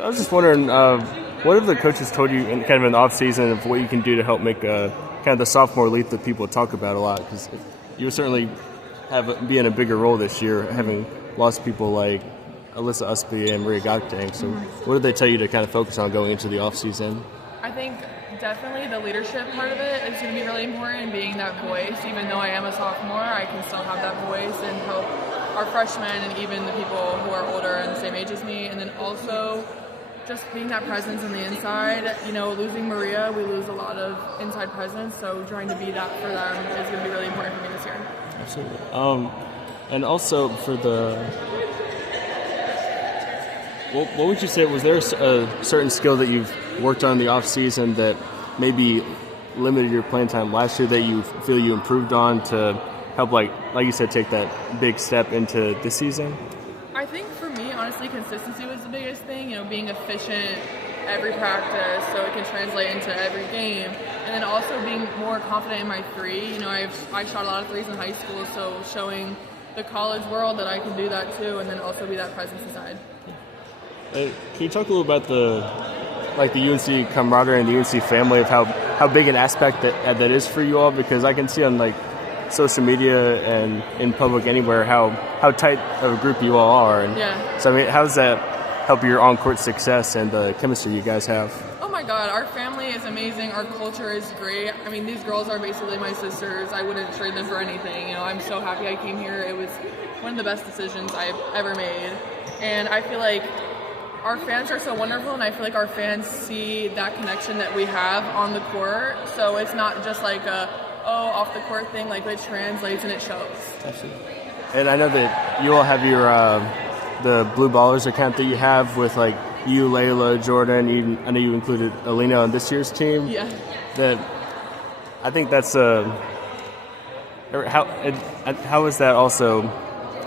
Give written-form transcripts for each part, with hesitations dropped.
I was just wondering, what have the coaches told you in kind of an off season of what you can do to help make kind of the sophomore leap that people talk about a lot? Because you certainly be in a bigger role this year, having lost people like Alyssa Usby and Maria Gokdang. So what did they tell you to kind of focus on going into the off season? I think definitely the leadership part of it is going to be really important, being that voice. Even though I am a sophomore, I can still have that voice and help our freshmen and even the people who are older and the same age as me. And then also just being that presence on the inside. You know, losing Maria, we lose a lot of inside presence, so trying to be that for them is going to be really important for me this year. Absolutely. And also for what would you say, was there a certain skill that you've worked on in the off season that maybe limited your playing time last year that you feel you improved on to help, like you said, take that big step into this season? I think for me, honestly, consistency was the biggest thing. You know, being efficient every practice so it can translate into every game, and then also being more confident in my three. You know, I shot a lot of threes in high school, so showing the college world that I can do that too, and then also be that presence inside. Can you talk a little about the UNC camaraderie and the UNC family, of how big an aspect that is for you all? Because I can see on social media and in public anywhere how tight of a group you all are. And yeah. So I mean, how does that help your on-court success and the chemistry you guys have? Oh my God, our family is amazing. Our culture is great. I mean, these girls are basically my sisters. I wouldn't trade them for anything. You know, I'm so happy I came here. It was one of the best decisions I've ever made. And I feel like our fans are so wonderful, and I feel like our fans see that connection that we have on the court. So it's not just like off the court thing, like it translates and it shows. Absolutely. And I know that you all have your the Blue Ballers account that you have with you, Layla, Jordan. I know you included Alina on this year's team. Yeah. That I think that's how has that also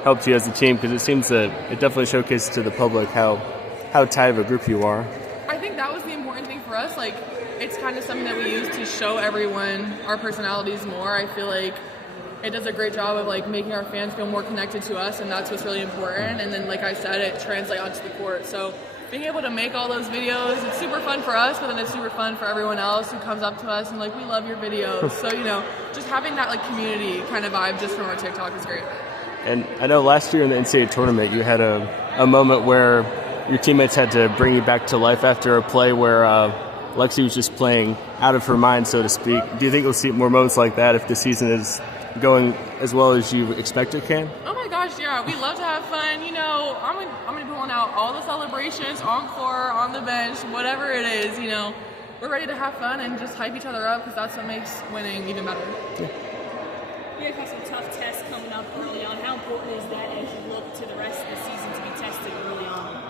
helped you as a team? Because it seems that it definitely showcases to the public how tight of a group you are. I think that was the important thing for us. It's kind of something that we use to show everyone our personalities more. I feel like it does a great job of making our fans feel more connected to us, and that's what's really important. And then, like I said, it translates onto the court. So being able to make all those videos, it's super fun for us, but then it's super fun for everyone else who comes up to us and we love your videos. So, just having that community kind of vibe just from our TikTok is great. And I know last year in the NCAA tournament, you had a moment where your teammates had to bring you back to life after a play where Lexi was just playing out of her mind, so to speak. Do you think we'll see more moments like that if the season is going as well as you expect it can? Oh my gosh, yeah. We love to have fun. I'm going to be pulling out all the celebrations on court, on the bench, whatever it is. We're ready to have fun and just hype each other up, because that's what makes winning even better. Yeah. You guys have some tough tests coming up early on. How important is that as you look to the rest of the season to be tested early on?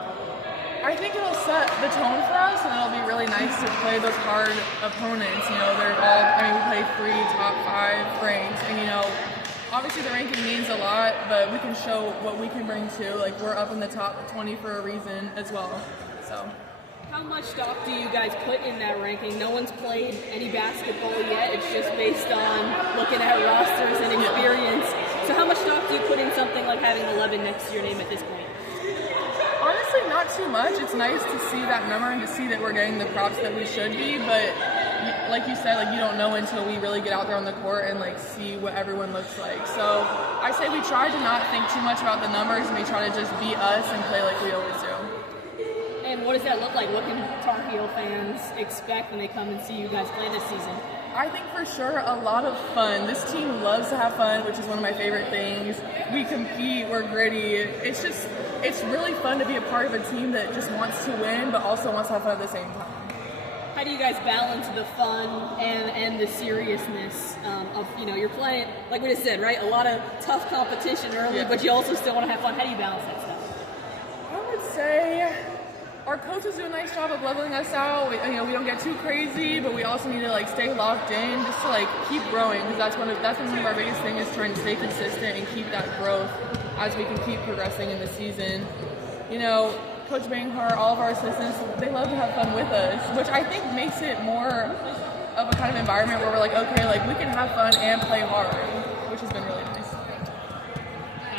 I think it'll set the tone for us, and it'll be really nice to play those hard opponents. They're all, we play 3 top 5 ranks, and obviously the ranking means a lot, but we can show what we can bring too. We're up in the top 20 for a reason as well. So. How much stock do you guys put in that ranking? No one's played any basketball yet. It's just based on looking at rosters and experience. So how much stock do you put in something like having 11 next to your name at this point? Honestly, not too much. It's nice to see that number and to see that we're getting the props that we should be, but like you said, you don't know until we really get out there on the court and see what everyone looks like. So I say we try to not think too much about the numbers, and we try to just be us and play like we always do. And what does that look like? What can Tar Heel fans expect when they come and see you guys play this season? I think for sure a lot of fun. This team loves to have fun, which is one of my favorite things. We compete, we're gritty. It's really fun to be a part of a team that just wants to win, but also wants to have fun at the same time. How do you guys balance the fun and the seriousness of, you're playing, like we just said, right? A lot of tough competition early, but you also still want to have fun. How do you balance that stuff? I would say our coaches do a nice job of leveling us out. We don't get too crazy, but we also need to stay locked in just to keep growing, because that's one of our biggest things, is trying to stay consistent and keep that growth as we can keep progressing in the season. Coach Banghart, all of our assistants, they love to have fun with us, which I think makes it more of a kind of environment where we're okay, we can have fun and play hard, which has been really nice.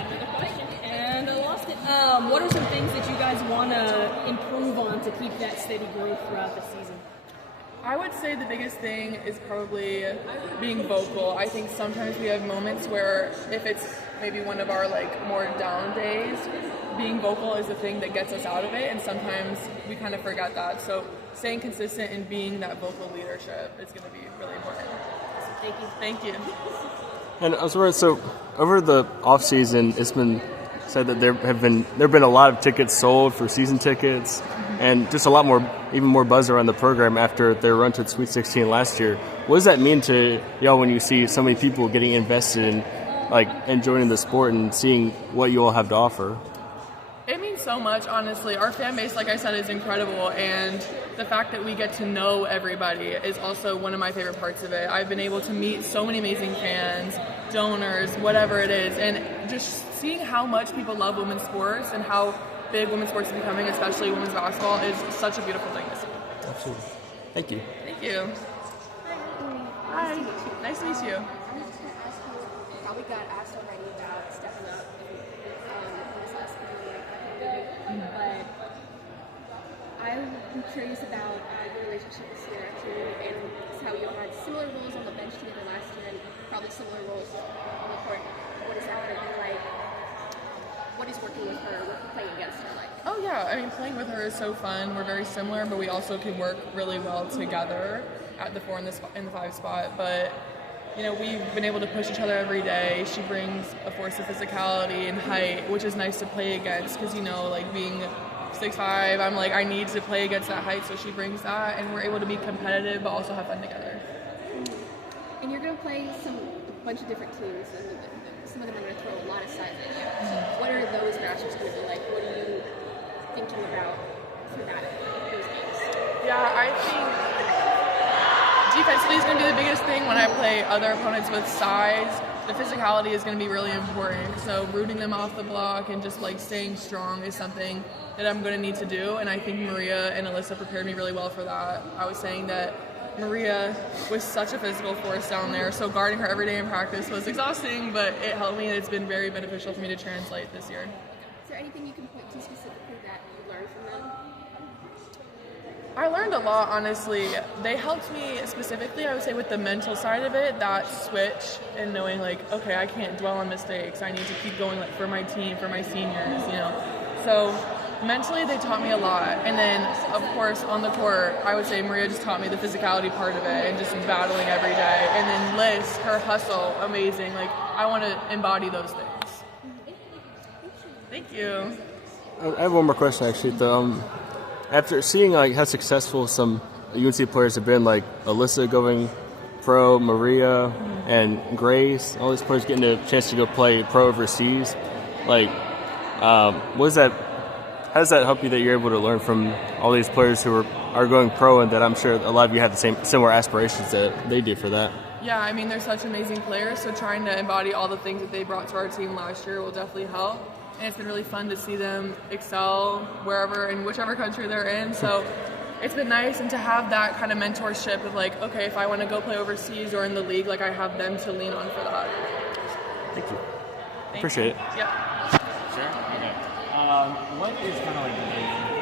Another question, and I lost it. What are some things that you guys want to improve on to keep that steady growth throughout the season? I would say the biggest thing is probably being vocal. I think sometimes we have moments where if it's maybe one of our like more down days, being vocal is the thing that gets us out of it, and sometimes we kind of forget that. So staying consistent and being that vocal leadership is going to be really important. Thank you. Thank you. And I was wondering, so over the off season, it's been said that there have been a lot of tickets sold for season tickets, and just a lot more, even more buzz around the program after their run to the Sweet 16 last year. What does that mean to y'all when you see so many people getting invested in, like, enjoying the sport and seeing what you all have to offer? It means so much, honestly. Our fan base, like I said, is incredible, and the fact that we get to know everybody is also one of my favorite parts of it. I've been able to meet so many amazing fans, donors, whatever it is, and just seeing how much people love women's sports and how big women's sports is becoming, especially women's basketball, is such a beautiful thing to see. Absolutely. Thank you. Thank you. Hi. Nice to meet you. I'm just going to ask you, probably got asked already about stepping up this last couple of years, but I'm curious about your relationship with Sierra too, and how you had similar roles on the bench together last year, and probably similar roles on the court. What is that going to be like? What is working with her, playing against her like? Oh yeah, I mean, playing with her is so fun. We're very similar, but we also can work really well together at the 4 and the 5 spot. But you know, we've been able to push each other every day. She brings a force of physicality and height, which is nice to play against, because, you know, like being 6'5", I'm like, I need to play against that height, so she brings that, and we're able to be competitive but also have fun together. And you're going to play a bunch of different teams, and some of them are going to throw a lot of size at you. What are those matchups going to be like? What are you thinking about for those games? Yeah, I think defensively is going to be the biggest thing when I play other opponents with size. The physicality is going to be really important. So rooting them off the block and just like staying strong is something that I'm going to need to do. And I think Maria and Alyssa prepared me really well for that. I was saying that Maria was such a physical force down there. So guarding her every day in practice was exhausting, but it helped me, and it's been very beneficial for me to translate this year. Is there anything you can point to specifically that you learned from them? I learned a lot, honestly. They helped me specifically, I would say, with the mental side of it, that switch and knowing, like, okay, I can't dwell on mistakes. I need to keep going, like, for my team, for my seniors, you know. So mentally, they taught me a lot. And then, of course, on the court, I would say Maria just taught me the physicality part of it and just battling every day. And then Liz, her hustle, amazing. Like, I want to embody those things. Thank you. I have one more question, actually. After seeing like how successful some UNC players have been, like Alyssa going pro, Maria, and Grace, all these players getting a chance to go play pro overseas, like, what is that? How does that help you that you're able to learn from all these players who are going pro, and that I'm sure a lot of you have the similar aspirations that they do for that? Yeah, I mean, they're such amazing players, so trying to embody all the things that they brought to our team last year will definitely help. And it's been really fun to see them excel wherever, in whichever country they're in. So it's been nice, and to have that kind of mentorship of like, okay, if I want to go play overseas or in the league, like I have them to lean on for that. Thank you. Appreciate it. Yeah. Sure. Okay. What is kind of like the